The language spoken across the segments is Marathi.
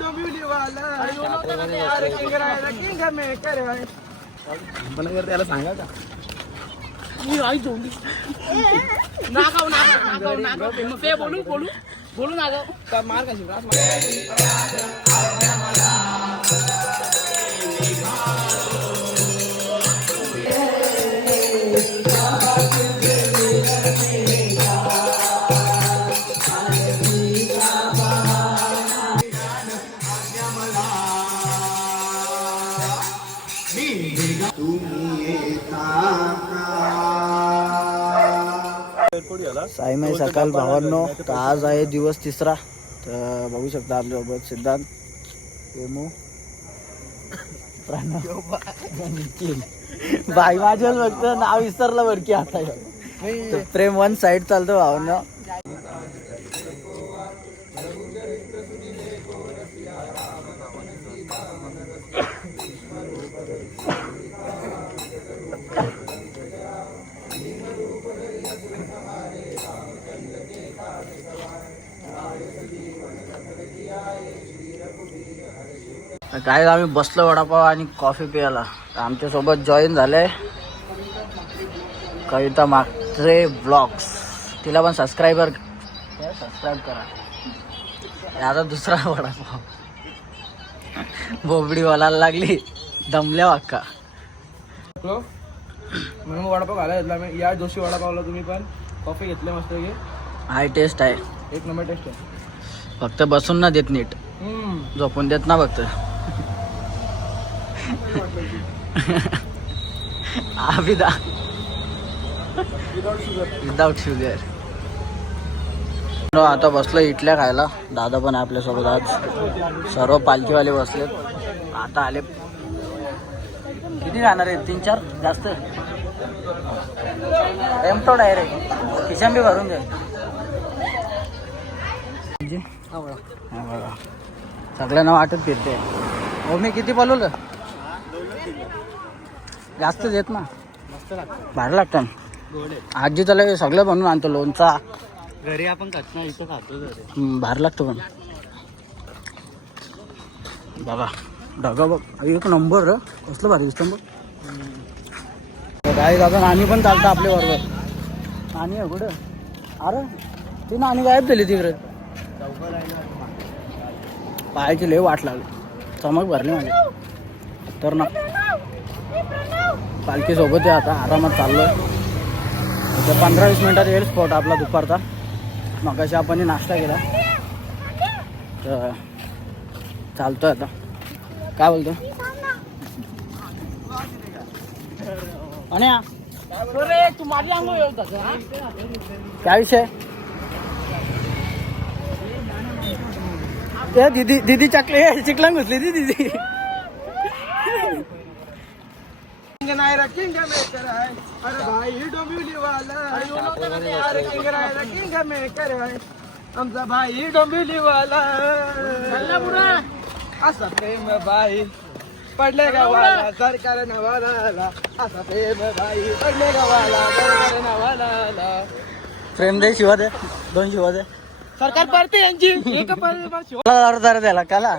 डोंबिवली वाला. अरे किंग किंग में त्याला सांगा का? नागाव नागाव नागाव नागाव. मग ते बोलू बोलू बोलू नागाव. का मार का शिवराज? साईमाई सकाळ भावांनो तर आज आहे दिवस तिसरा. तर बघू शकता आपल्यासोबत सिद्धांत प्रणव. निखिल. बाई माझ्यावर फक्त नाव विसरलं बरं की आता प्रेम वन साईड चालतो भावांनो. तर काय आम्ही बसलो वडापाव आणि कॉफी प्यायला. तर आमच्यासोबत जॉईन झाले कविता मात्रे ब्लॉग्स तिला पण सबस्क्रायबर सबस्क्राईब करा. आता दुसरा वडापाव. बोबडी बोलायला लागली. दमल्या वाक्का. म्हणून वडापाव घाला घेतला मी या जोशी वडापावला तुम्ही पण कॉफी घेतले मस्त. हाय टेस्ट आहे. एक नंबर टेस्ट आहे. फक्त बसून ना देत नीट. झोपून देत ना फक्त. विदा विदाउट शुगर आता बसलो इटल्या खायला. दादा पण आहे आपल्यासोबत आज. सर्व पालखीवाले बसलेत. आता आले. किती राहणार आहेत? तीन चार? जास्त? रेमटो डायरेक्ट किशन बी भरून दे. सगळ्यांना वाटत फिरते. हो मी किती पलवलं जास्त देत ना. भारी लागतं. आजी त्याला सगळं बनवून आणतो लोणचा. घरी आपण खात नाही इथं खातो भारी लागतो पण. बघा ढगा बघ एक नंबर कसलं भारी दिसतं बघ. काय दादा नाणी पण चालतं आपल्या बरोबर. नाणी आहे कुठं? अरे ती नाणी गायब झाली तिकडे. पायाची लय वाट लागली. चमक भरली माझी. तर ना. पालखी सोबत आहे आता आरामात चाललोय. तर पंधरा वीस मिनटात येईल स्पॉट आपला दुपारचा. मगाशी आपण नाश्ता केला. तर चालतोय आता. काय बोलतो? आणि तू माझी काय विषय? ते दीदी दीदी चकले चिकला घुसली ती दीदी. नायरा किंग में कराय अरे भाई डोंबिवली वाला अरे किंग रायला किंग में कराय आमचा भाई डोंबिवली वाला असा प्रेम भाई पडले गावाला सरकार नवाला असा प्रेम भाई पडले गावाला सरकार नवाला प्रेम दे शिवा दे दोन शिवा दे। सरकार पडते यांची. एक जरा द्याला काला.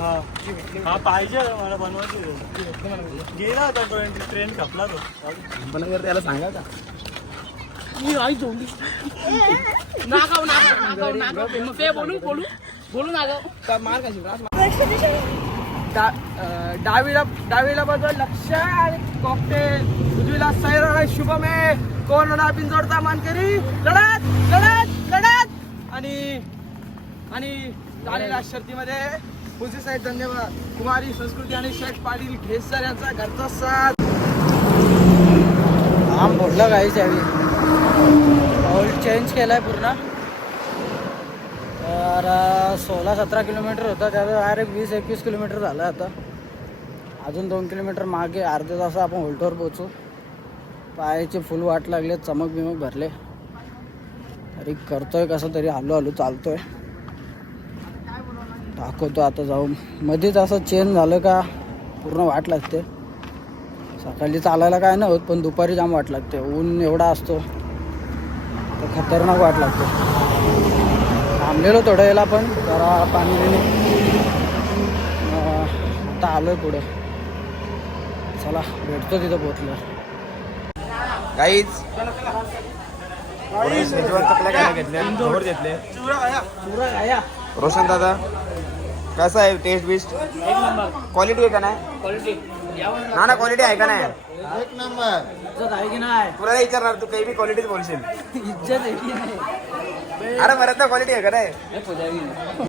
हा पाहिजे मला बनवायची. गेला होता ट्रेन ट्रेन खपला तो. पण त्याला सांगा का? मी आई जोडली. नागाव नागाव नागाव नागाव. मग ते बोलू बोलू बोलू नागाव. का मार डावीला डावीला बदल लक्ष आणि कॉकटेल उजवीला सैरा शुभम. आहे कोरोना बिनजोडता मानकरी. लढत लढत लढत. आणि आणि झालेल्या शर्तीमध्ये पुढची साहेब धन्यवाद. कुमारी संस्कृती आणि शेठ पाटील घेसर यांचा घरचा साथ. आम फोडला काहीच यावी ऑइल चेंज केलाय पूर्ण. तर सोळा सतरा किलोमीटर होतं त्याचं डायरेक्ट वीस एकवीस किलोमीटर झालं आता. अजून दोन किलोमीटर मागे अर्ध्या तास आपण होल्टवर पोचू पायाचे फुल वाट लागले चमक बिमक भरले. तरी करतोय कसं तरी हलू हलू चालतोय. दाखवतो आता जाऊन. मध्येच असं चेंज झालं का पूर्ण वाट लागते. सकाळी चालायला काय नाही होत पण दुपारी जाम वाट लागते. ऊन एवढा असतो. तर खतरनाक वाट लागते. थांबलेलो थोड्या वेळेला पण जरा पाणी आता आलोय पुढे. चला भेटतो तिथं पोहोचलो काहीच घेतले रोशन दादा. कसा आहे टेस्ट बिस्ट क्वालिटी आहे का नाही? ना ना क्वालिटी आहे का नाही? इज्जत आहे की नाही? तुला नाही विचारणार तू काही बी क्वालिटीच बोलशील. इज्जत आहे की नाही? अरे बरं ना क्वालिटी आहे का नाही? हे पुजारी.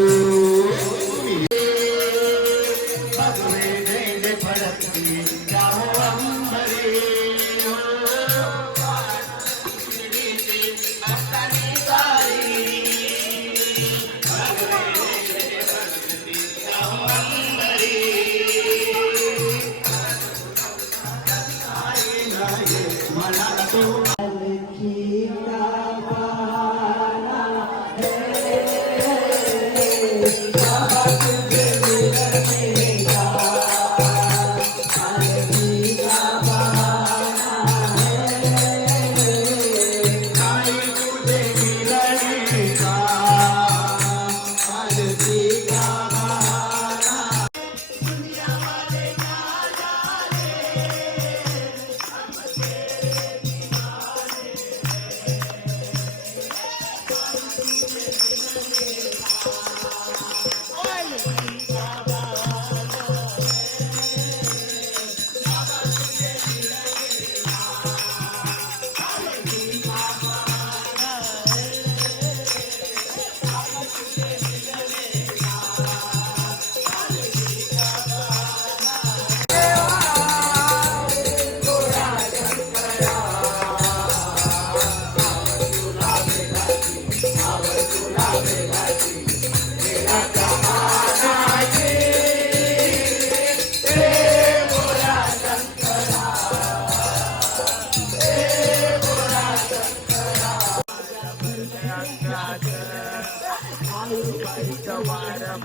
माझ्या